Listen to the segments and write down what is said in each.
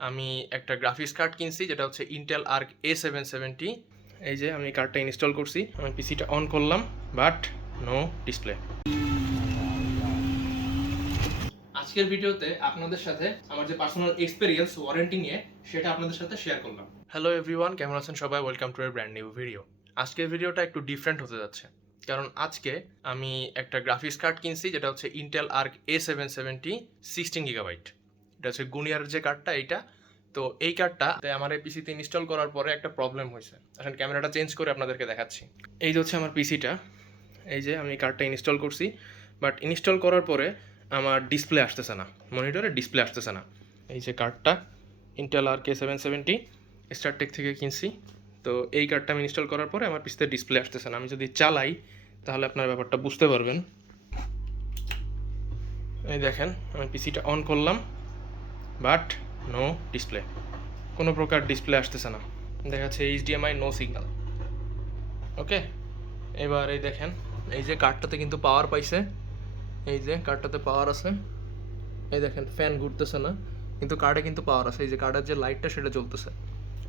আমি একটা graphics card কিনছি যেটা হচ্ছে ইন্টেল আর্ক A770। এই যে আমি কার্ডটা ইনস্টল করছি, আমি পিসিটা অন করলাম, বাট নো ডিসপ্লে। আজকের ভিডিওতে আপনাদের সাথে আমার যে পার্সোনাল এক্সপেরিয়েন্স ওয়ারেন্টি নিয়ে সেটা আপনাদের সাথে শেয়ার করলাম। হ্যালো এভরিওয়ান, কেমন আছেন সবাই? Welcome to A brand new video. আজকের ভিডিওটা একটু ডিফারেন্ট হতে যাচ্ছে, কারণ আজকে আমি একটা গ্রাফিক্স কার্ড কিনছি যেটা হচ্ছে ইন্টেল আর্ক A770 16 GB। এটা হচ্ছে গুনিয়ার যে কার্ডটা, এইটা। তো এই কার্ডটা আমার এই পিসিতে ইনস্টল করার পরে একটা প্রবলেম হয়েছে। এখন ক্যামেরাটা চেঞ্জ করে আপনাদেরকে দেখাচ্ছি। এই যে হচ্ছে আমার পিসিটা, এই যে আমি কার্ডটা ইনস্টল করছি, বাট ইনস্টল করার পরে আমার ডিসপ্লে আসতেছে না, মনিটরে ডিসপ্লে আসতেছে না। এই যে কার্ডটা ইন্টেল আর K770 স্টারটেক থেকে কিনছি। তো এই কার্ডটা আমি ইনস্টল করার পরে আমার পিসিতে ডিসপ্লে আসতেছে না। আমি যদি চালাই তাহলে আপনার ব্যাপারটা বুঝতে পারবেন। এই দেখেন, আমি পিসিটা অন করলাম, বাট নো ডিসপ্লে, কোনো প্রকার ডিসপ্লে আসতেছে না। দেখাচ্ছে HDMI নো সিগন্যাল। ওকে, এবার এই দেখেন, এই যে কার্ডটাতে কিন্তু পাওয়ার পাইছে, এই যে কার্ডটাতে পাওয়ার আছে। এই দেখেন ফ্যান ঘুরতেছে না, কিন্তু কার্ডে কিন্তু পাওয়ার আছে। এই যে কার্ডের যে লাইটটা সেটা জ্বলতেছে।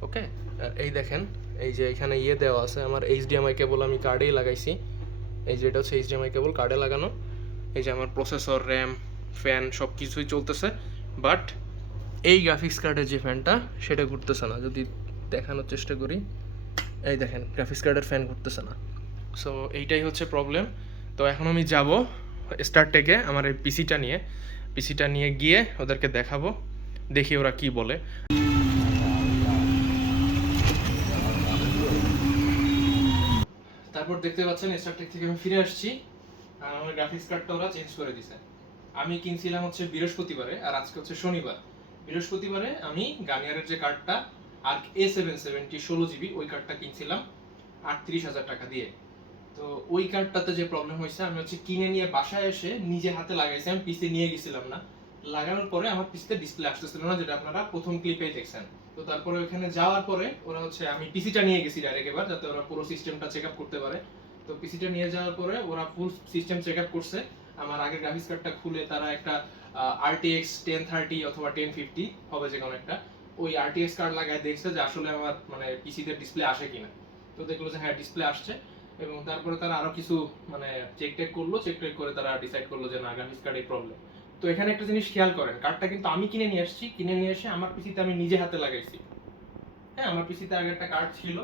ওকে, আর এই দেখেন, এই যে এখানে দেওয়া আছে, আমার HDMI কেবল আমি কার্ডেই লাগাইছি। এই যে এটা হচ্ছে HDMI কেবল কার্ডে লাগানো। এই যে আমার প্রসেসর, র্যাম, ফ্যান সব কিছুই চলতেছে, বাট এই গ্রাফিক্স কার্ডের যে ফ্যানটা সেটা ঘুরতেছে না। যদি দেখানোর চেষ্টা করি, এই দেখেন গ্রাফিক্স কার্ডের ফ্যান ঘুরতেছে না। সো এইটাই হচ্ছে প্রবলেম। তো এখন আমি যাব স্টারটেকে আমার এই পিসিটা নিয়ে গিয়ে ওদেরকে দেখাবো, দেখি ওরা কি বলে। তারপর দেখতে পাচ্ছেন স্টারটেক থেকে আমি ফিরে আসছি, আর আমার গ্রাফিক্স কার্ডটা ওরা চেঞ্জ করে দিছে। আমি কিনছিলাম হচ্ছে বৃহস্পতিবারে, আর আজকে হচ্ছে শনিবার। বৃহস্পতিবারে আমি গানিয়ারের যে কার্ডটা আর্ক A770 16 GB, ওই কার্ডটা কিনছিলাম 38,000 টাকা দিয়ে। তো ওই কার্ডটাতে যে প্রবলেম হয়েছে, আমি হচ্ছে কিনে নিয়ে বাসায় এসে নিজে হাতে লাগাইছি, আমি পিসি নিয়ে গেছিলাম না। লাগানোর পরে আমার পিসিতে ডিসপ্লে আসতেছিল না, যেটা আপনারা প্রথম ক্লিপেই দেখছেন। তো তারপরে ওখানে যাওয়ার পরে ওরা হচ্ছে, আমি পিসিটা নিয়ে গেছি ডাইরেক্ট এবার, যাতে ওরা পুরো সিস্টেমটা চেক আপ করতে পারে। তো পিসিটা নিয়ে যাওয়ার পরে ওরা ফুল সিস্টেম চেক আপ করছে। আমার আগের গ্রাফিক্স কার্ডটা খুলে তারা একটা RTX 1030 অথবা 1050 হবে যে কোনো একটা, ওই RTX কার্ড লাগায় দেখছে যে আসলে আমার মানে পিসিতে ডিসপ্লে আসে কিনা। তো দেখলো যে হ্যাঁ ডিসপ্লে আসছে, এবং তারপরে তারা আরো কিছু মানে চেক টেক করলো, চেক টেক করে তারা ডিসাইড করলো যে না, গ্রাফিক্স কার্ডে প্রবলেম। তো এখানে একটা জিনিস খেয়াল করেন, কার্ডটা কিন্তু আমি কিনে নিয়ে আসছি, কিনে নিয়ে এসে আমার পিসিতে আমি নিজে হাতে লাগাইছি। হ্যাঁ, আমার পিসিতে আগে একটা কার্ড ছিল।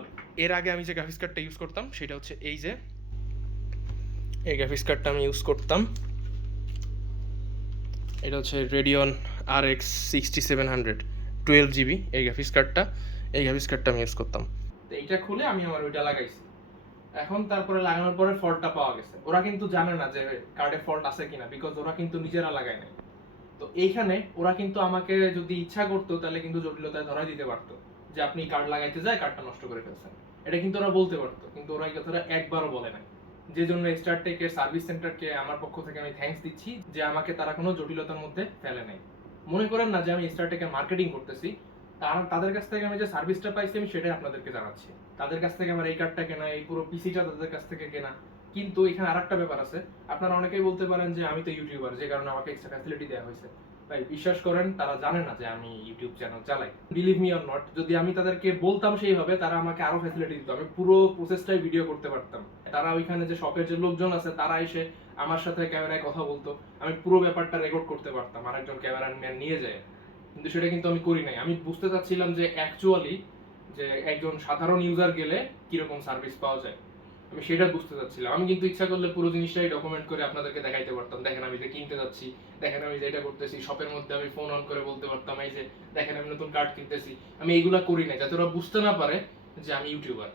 এর আগে আমি যে গ্রাফিক্স কার্ডটা ইউজ করতাম সেটা হচ্ছে এই যে এই গ্রাফিক্স কার্ডটা আমি ইউজ করতাম। এটা হচ্ছে রেডিয়ন RX 6700 12 GB। এই গ্রাফিক্স কার্ডটা আমি ইউজ করতাম। তো এইটা খুলে আমি আমার ওইটা লাগাইছি। এখন তারপরে লাগানোর পরে ফল্টটা পাওয়া গেছে। ওরা কিন্তু জানে না যে কার্ডে ফল্ট আছে কিনা, বিকজ ওরা কিন্তু নিজেরা লাগায় নাই। তো এইখানে ওরা কিন্তু আমাকে যদি ইচ্ছা করতো তাহলে কিন্তু জটিলতায় ধরাই দিতে পারতো, যে আপনি কার্ড লাগাইতে যায় কার্ডটা নষ্ট করে ফেলছেন। এটা কিন্তু ওরা বলতে পারতো, কিন্তু ওরা এই কথাটা একবারও বলে নাই। যে জন্য স্টারটেকের সার্ভিস সেন্টারকে আমার পক্ষ থেকে আমি থ্যাঙ্কস দিচ্ছি, যে আমাকে তারা কোনো জটিলতার মধ্যে ফেলে নাই। মনে করেন না যে আমি স্টারটেকের মার্কেটিং করতেছি, তাদের কাছ থেকে আমি যে সার্ভিসটা পাইছি আমি সেটাই আপনাদেরকে জানাচ্ছি। তাদের কাছ থেকে আমার এই কার্ডটা কেনা, এই পুরো পিসিটা তাদের কাছ থেকে কেনা। কিন্তু এখানে আরেকটা ব্যাপার আছে। আপনারা অনেকেই বলতে পারেন যে আমি তো ইউটিউবার, যে কারণে আমাকে এক্সট্রা ফ্যাসিলিটি দেওয়া হয়েছে। ভাই বিশ্বাস করেন, তারা জানে না যে আমি ইউটিউব চ্যানেল চালাই। বিলিভ মি অর নট, যদি আমি তাদেরকে বলতাম সেইভাবে, তারা আমাকে আরো ফ্যাসিলিটি দিত, আমি পুরো প্রসেসটাই ভিডিও করতে পারতাম। তারা ওইখানে যে শপের যে লোকজন আছে তারা এসে আমার সাথে ক্যামেরায় কথা বলতো, আমি পুরো ব্যাপারটা রেকর্ড করতে পারতাম আরেকজন ক্যামেরাম্যান নিয়ে যায়। কিন্তু সেটা কিন্তু আমি করি নাই। আমি বুঝতে চাচ্ছিলাম যে অ্যাকচুয়ালি যে একজন সাধারণ ইউজার গেলে কিরকম সার্ভিস পাওয়া যায়, আমি সেটা বুঝতে চাচ্ছিলাম। আমি কিন্তু ইচ্ছা করলে পুরো জিনিসটাই ডকুমেন্ট করে আপনাদেরকে দেখাইতে পারতাম। দেখেন আমি যে কিনতে যাচ্ছি, দেখেন আমি যেটা করতেছি, শপের মধ্যে আমি ফোন অন করে বলতে পারতাম এই যে দেখেন আমি নতুন কার্ড কিনতেছি। আমি এইগুলা করি না যাতে ওরা বুঝতে না পারে যে আমি ইউটিউবার,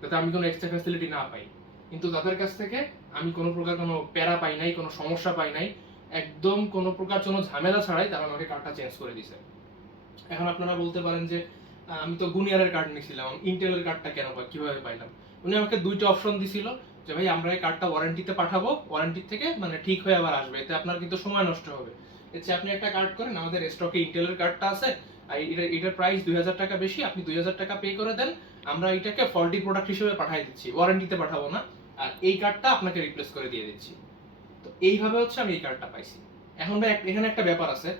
যাতে আমি কোনো এক্সট্রা ফ্যাসিলিটি না পাই। কিন্তু তাদের কাছ থেকে আমি কোনো প্রকার কোনো প্যারা পাই নাই, কোনো সমস্যা পাই নাই। একদম কোনো প্রকার কোনো ঝামেলা ছাড়াই তারা আমাকে কার্ডটা চেঞ্জ করে দিছে। এখন আপনারা বলতে পারেন যে আমি তো গুনিয়ারের কার্ড নিয়েছিলাম, ইন্টেলের কার্ডটা কেন কিভাবে পাইলাম? উনি আমাকে দুইটা অপশন দিছিল, যে ভাই আমরা এই কার্ডটা ওয়ারেন্টিতে পাঠাবো, ওয়ারেন্টি থেকে মানে ঠিক হয়ে আবার আসবে, এতে আপনার কিন্তু সময় নষ্ট হবে। এতে আপনি একটা কার্ড করেন, আমাদের স্টকে ইন্টেলের কার্ডটা আছে, আর এটার প্রাইস 2,000 টাকা বেশি, আপনি 2,000 টাকা পে করে দেন, আমরা এটাকে ফল্টি প্রোডাক্ট হিসেবে পাঠিয়ে দিচ্ছি, ওয়ারেন্টিতে পাঠাবো না, আর এই কার্ডটা আপনাকে রিপ্লেস করে দিয়ে দিচ্ছি। তো এইভাবে হচ্ছে আমি এই কার্ডটা পাইছি। এখন ভাই এখানে একটা ব্যাপার আছে,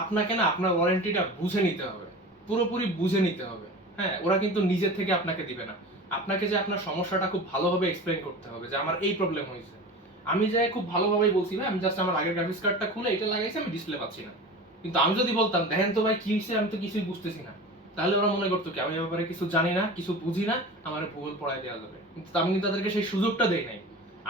আপনাকে না আপনার ওয়ারেন্টিটা বুঝে নিতে হবে। পুরোপুরি বুঝে নিতে হবে। হ্যাঁ, ওরা কিন্তু নিজে থেকে আপনাকে দিবে না। আপনাকে যে আপনার সমস্যাটা খুব ভালোভাবে এক্সপ্লেইন করতে হবে যে আমার এই প্রবলেম হয়েছে। আমি যে খুব ভালোভাবেই বলছি ভাই আমি জাস্ট আমার আগের গ্রাফিক্স কার্ডটা খুলে এটা লাগাইছি, আমি ডিসপ্লে পাচ্ছি না। কিন্তু আমি যদি বলতাম দেখেন তো ভাই কি হয়েছে, আমি তো কিছুই বুঝতেছি না, তাহলে ওরা মনে করতো কি আমি এ ব্যাপারে কিছু জানি না, কিছু বুঝি না, আমার ভূগোল পড়ায় দেওয়া যাবে। কিন্তু আমি কিন্তু তাদেরকে সেই সুযোগটা দেই নাই।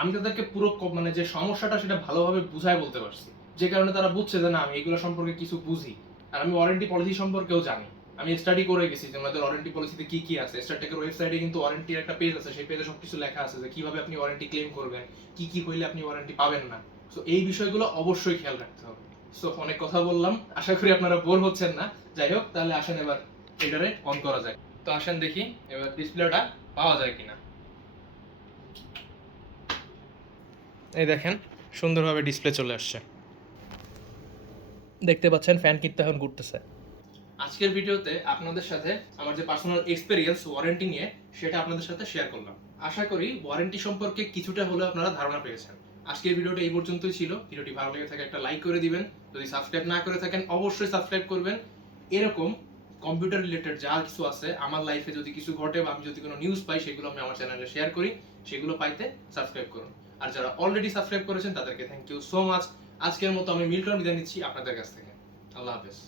আমি তাদেরকে পুরো মানে যে সমস্যাটা সেটা ভালোভাবে বুঝায় বলতে পারছি, যে কারণে তারা বুঝছে যে না আমি এগুলো সম্পর্কে কিছু বুঝি, আর আমি ওয়ারেন্টি পলিসি সম্পর্কেও জানি। আমি স্টাডি করে গেছি যে আমাদের ওয়ারেন্টি পলিসিতে কি কি আছে। স্টারটেকের ওয়েবসাইটে কিন্তু ওয়ারেন্টির একটা পেজ আছে, সেই পেজে সবকিছু লেখা আছে যে কিভাবে আপনি ওয়ারেন্টি ক্লেম করবেন, কি কি হইলে আপনি ওয়ারেন্টি পাবেন না। সো এই বিষয়গুলো অবশ্যই খেয়াল রাখতে হবে। সো অনেক কথা বললাম, আশা করি আপনারা বোর হচ্ছেন না। যাই হোক, তাহলে আসেন এবার এটারে অন করা যায়। তো আসেন দেখি এবার ডিসপ্লেটা পাওয়া যায় কিনা। এই দেখেন সুন্দরভাবে ডিসপ্লে চলে আসছে, দেখতে পাচ্ছেন ফ্যান কিন্তু এখন ঘুরতেছে। আজকের ভিডিওতে আপনাদের সাথে আমার যে পার্সোনাল এক্সপেরিয়েন্স ওয়ারেন্টি নিয়ে সেটা আপনাদের সাথে শেয়ার করলাম। আশা করি ওয়ারেন্টি সম্পর্কে কিছুটা হলেও আপনারা ধারণা পেয়েছেন। আজকের ভিডিওটা এই পর্যন্তই ছিল। ভিডিওটি ভালো লেগে থাকে একটা লাইক করে দিবেন, যদি সাবস্ক্রাইব না করে থাকেন অবশ্যই সাবস্ক্রাইব করবেন। এরকম কম্পিউটার রিলেটেড যা কিছু আছে আমার লাইফে যদি কিছু ঘটে বা আমি যদি কোনো নিউজ পাই সেগুলো আমি আমার চ্যানেলে শেয়ার করি, সেগুলো পাইতে সাবস্ক্রাইব করুন। আর যারা অলরেডি সাবস্ক্রাইব করেছেন তাদেরকে থ্যাংক ইউ সো মাচ। আজকের মতো আমি মিল্টন বিদায় নিচ্ছি আপনাদের কাছ থেকে। আল্লাহ হাফেজ।